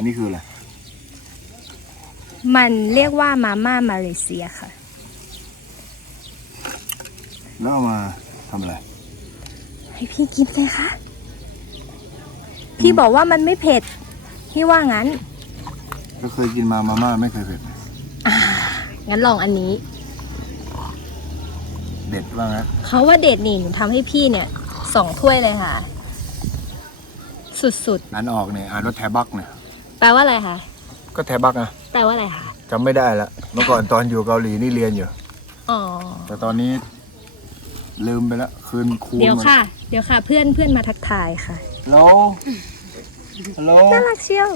อันนี้คืออะไร มันเรียกว่ามาม่ามาเลเซียค่ะ แล้วเอามาทำอะไร ให้พี่กินเลยคะพี่บอกว่ามันไม่เผ็ด พี่ว่างั้น ก็เคยกินมามาม่าไม่เคยเผ็ดนะงั้นลองอันนี้ เด็ดว่างั้นเขาว่าเด็ดนี่หนูทำให้พี่เนี่ยสองถ้วยเลยค่ะ สุดอ่านออกเนี่ยอ่านว่าแทบักเนี่ยๆ แปลว่าอะไรคะก็แทบักนะแปลว่าอะไรคะจำไม่ได้ละเมื่อก่อนตอนอยู่เกาหลีนี่เรียนอยู่ อ๋อ แต่ตอนนี้ ลืมไปละคืนครูเดี๋ยวหมค่ะ เดี๋ยวค่ะ เพื่อนเพื่อนมาทักทายค่ะฮัลโหลฮัลโหลน่ารักเชียว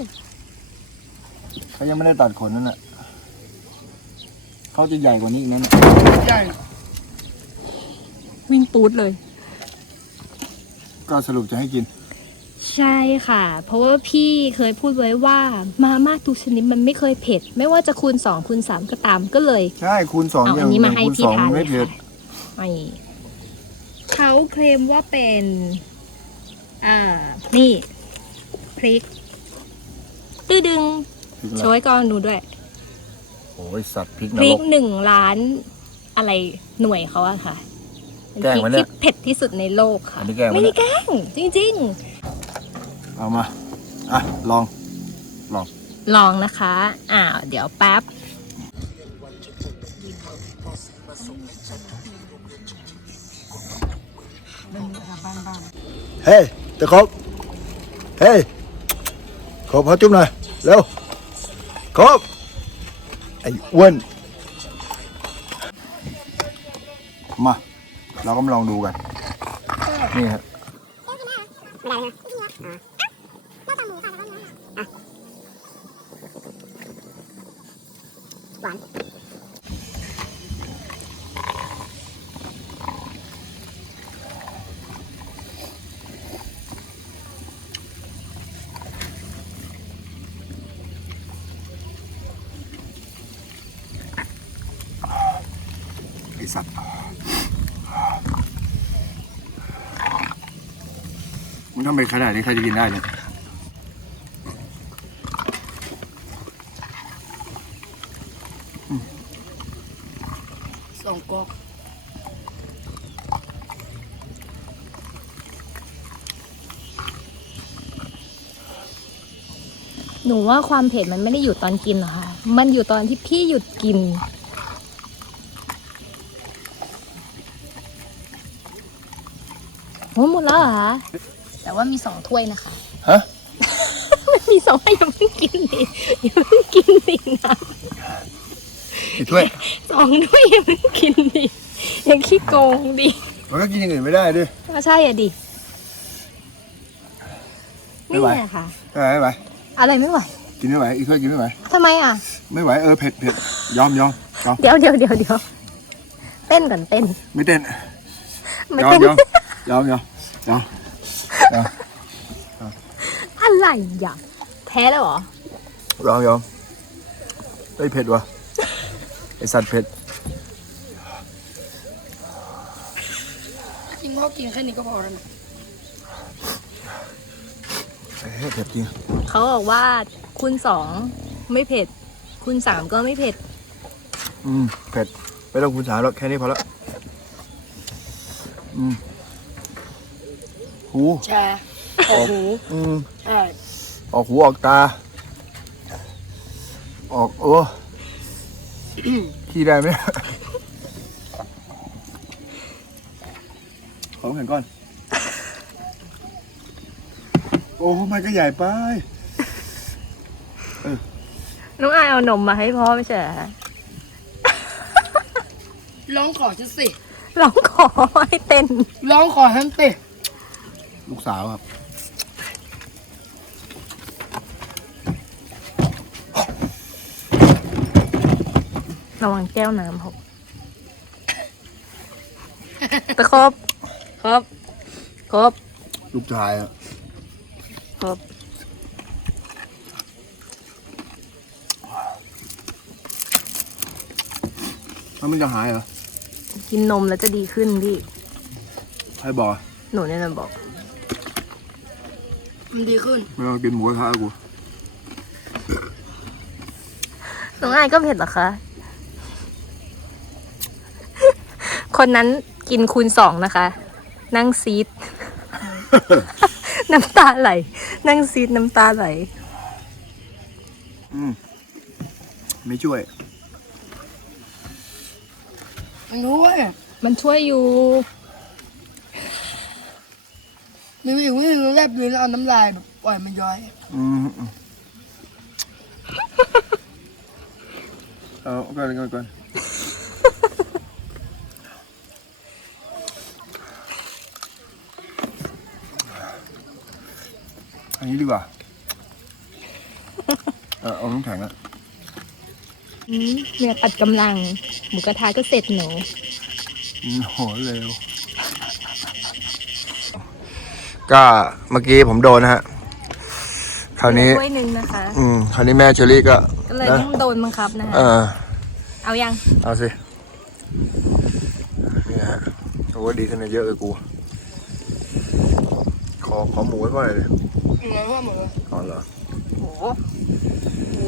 เขายังไม่ได้ตัดขนนั่นน่ะเขาจะใหญ่กว่านี้อีกนั่นน่ะวิ่งตูดเลย ก็สรุปจะให้กิน ใช่ค่ะ เพราะว่าพี่เคยพูดไว้ว่ามาม่าทุกชนิดมันไม่เคยเผ็ด ไม่ว่าจะคูณสองคูณสามก็ตามก็เลย ใช่ คูณสองเอาออัย่านงนี้มาให้คูณพี่สองทานเลไม่ยเผ็ด ค่ะไอเขาเคลมว่าเป็นอ่านี่พริกตื้อดึงพริกอะไร โชว์ให้กล้องดูด้วย โอ้ยสัตว์พริกพนริรกก หนึ่งล้านอะไรหน่วยเขาอะค่ะเป็นแกล้งพริกวะเนี่ที่ยเผ็ดที่สุดในโลกค่ะ อันนี้แกล้งวะไม่เนี่ได้ยแกล้งจริง เอามา อะ ลองๆลองนะคะ อ่า เดี๋ยวแป๊บ เฮ้ยตะครบเฮ้ยขอพอจุ๊บหน่อย เร็วครบไอ้อ้วน มา เราก็มาลองดูกัน นี่ นอกตากหมูค่ะแล้วก็เนื้อค่ะ หวานไอสัตว์มันทำเป็นขนาดนี้ใครจะกินได้เนี่ย สองกอกหนูว่าความเผ็ดมันไม่ได้อยู่ตอนกินหรอกค่ะ มันอยู่ตอนที่พี่หยุดกินโอ้หมดแล้วเหรอคะแต่ว่ามีสองถ้วยนะคะ ฮะ มันมีสองถ้วยอย่าเพิ่งกินดิอย่าเพิ่งกินดินะอี กถ้วยสองถ้วยอย่าเพิ่งกินดิอย่าขี้โกงดิมันก็กินอย่างอื่นไม่ได้ด้วยก็ใช่อะดิไม่นี่ไหวแหละค่ะไม่ไหวไม่ไหวอะไรไม่ไหวกินไม่ไหวอีกถ้วยกินไม่ไหวทำไมอะ ไม่ไหวเออเผ็ดเผ็ดยอมยอมยอมเดี๋ยวเดี๋ยวเดี๋ยวเดี๋ยวเต้นก่อนเต้น ไม่เต้นไม่ยอมเต้นยอมยอมยอมยอมยอมอะไรอะแพ้แล้วเหรอยอมยอมเฮ้ยเผ็ดวะ ไอสัตว์เผ็ดจริงพ่อกินแค่นี้ก็พอแล้วนะเฮ้ยเผ็ดจริงเขาบอกว่าคูณสองไม่เผ็ดคูณสามก็ไม่เผ็ด อืมเผ็ดไม่ต้องคุณสามหรอกแค่นี้พอละอืมหูแชร์ออกหูอืม ใช่ ออกหูออกตา ออกโอ้ ขี้ได้ไหมขอแผ่นก้อน โอ้มันก็ใหญ่ไปน้องอายเอานมมาให้พ่อไม่ใช่เหรอคะร้องขอฉันสิร้องขอให้เต้น ร้องขอฉันสิลูกสาวครับ ระวังแก้วน้ำหกตะครบครบครบลูกชายอะครบแล้วมันจะหายเหรอ กินนมแล้วจะดีขึ้นพี่ ใครบอกอะหนูเนี่ยนะบอก มันดีขึ้น ไม่ต้องกินหมูกระทะกูน้องอายก็เผ็ดเหรอคะ คนนั้นกินคูณสองนะคะ นั่งซีด น้ำตาไหล นั่งซีดน้ำตาไหล อืม ไม่ช่วย มันรู้ว่ามันช่วยอยู่มีอยู่ไม่รู้แลบลิ้นแล้วเอาน้ำลายแบบปล่อยมันย้อย อืมอืมเอาก่อนก่อนก่อน นนี้ดีกว่า เออเอาน้ำแข็งอะอืมเนี่ยปัดกำลัง หมูกระทะก็เสร็จหนู อืมโหเร็ว ก็เมื่อกี้ผมโดนนะฮะ คราวนี้ถ้วยหนึ่งนะคะ อืม คราวนี้แม่เชอรี่ก็ก็เลยนะต้องโดนบังคับนะคะ เออ เอายัง เอาสิ นี่ฮะโอ้ดีขึ้นเยอะเลยกู ขอขอหมูไว้ก่อนเลย เหมือนว่าเหมือนอ๋อเหรอโหโห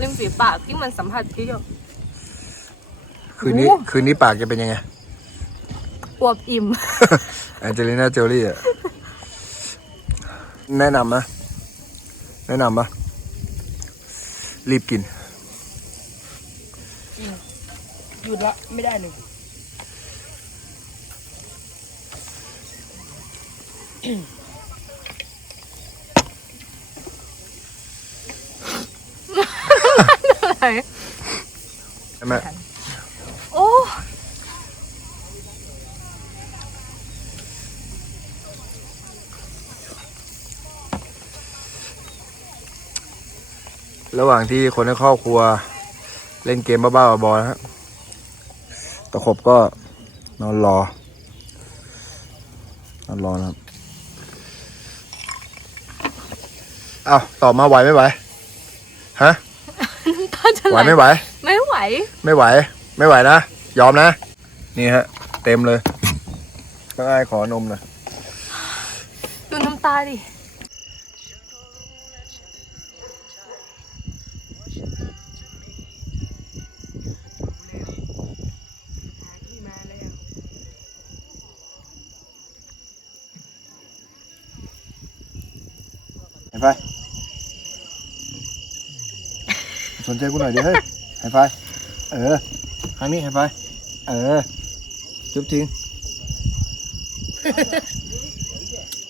ริมฝีปากที่มันสัมผัสที่แบบคืนนี้ โอ้ คืนนี้ปากจะเป็นยังไง อวบอิ่ม แอนเจลิน่าโจลี่อะ แนะนำนะ แนะนำปะรีบกินหยุดละไม่ได้เลย รใช่ไหมโอ้ระหว่างที่คนในครอบครัว เล่นเกมบ้าๆบอๆนะฮะตะขบก็นอนรอ นอนรอนะครับอ้าวตอบมาไหวไม่ไหว ฮะ จะไหวไม่ไหว ไม่ไหว ไม่ไหว ไม่ไหวนะ ยอมนะ นี่ฮะ เต็มเลยต้องไอ้ายขอนมหน่อยดูน้ำตาดิไฮไฟ สนใจกูหน่อยดิเฮ้ยไฮไฟเออครั้งนี้ไฮไฟเออ จุ๊บทิ้ง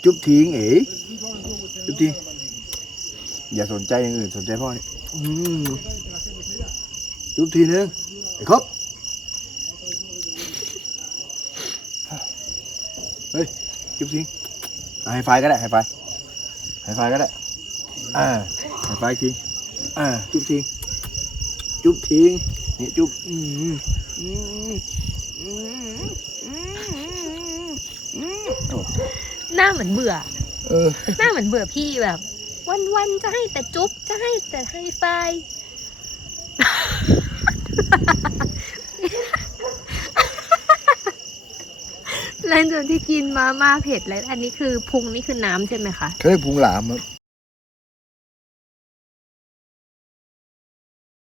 จุ๊บทิ้งเอ๋จุ๊บทิ้งอย่าสนใจอย่างอื่นสนใจพ่อนี่จุ๊บทีนึงไอ้ครับเฮ้ยจุ๊บทิ้งไฮไฟก็ได้ไฮไฟไฮไฟก็ได้อ่าไฮไฟทิ้งอ่าจุ๊บทิ้ง จุ๊บทิ้งนี่จุ๊บอืมอืมอืมอืมอืมโอ้หน้าเหมือนเบื่อ เออ หน้าเหมือนเบื่อพี่แบบ วันๆจะให้แต่จุ๊บจะให้แต่ให้ไฟ หลังจากที่กินมาม่าเผ็ดแล้ว อันนี้คือพุงนี่คือน้ำใช่ไหมคะ เขาเรียกพุงหลามครับ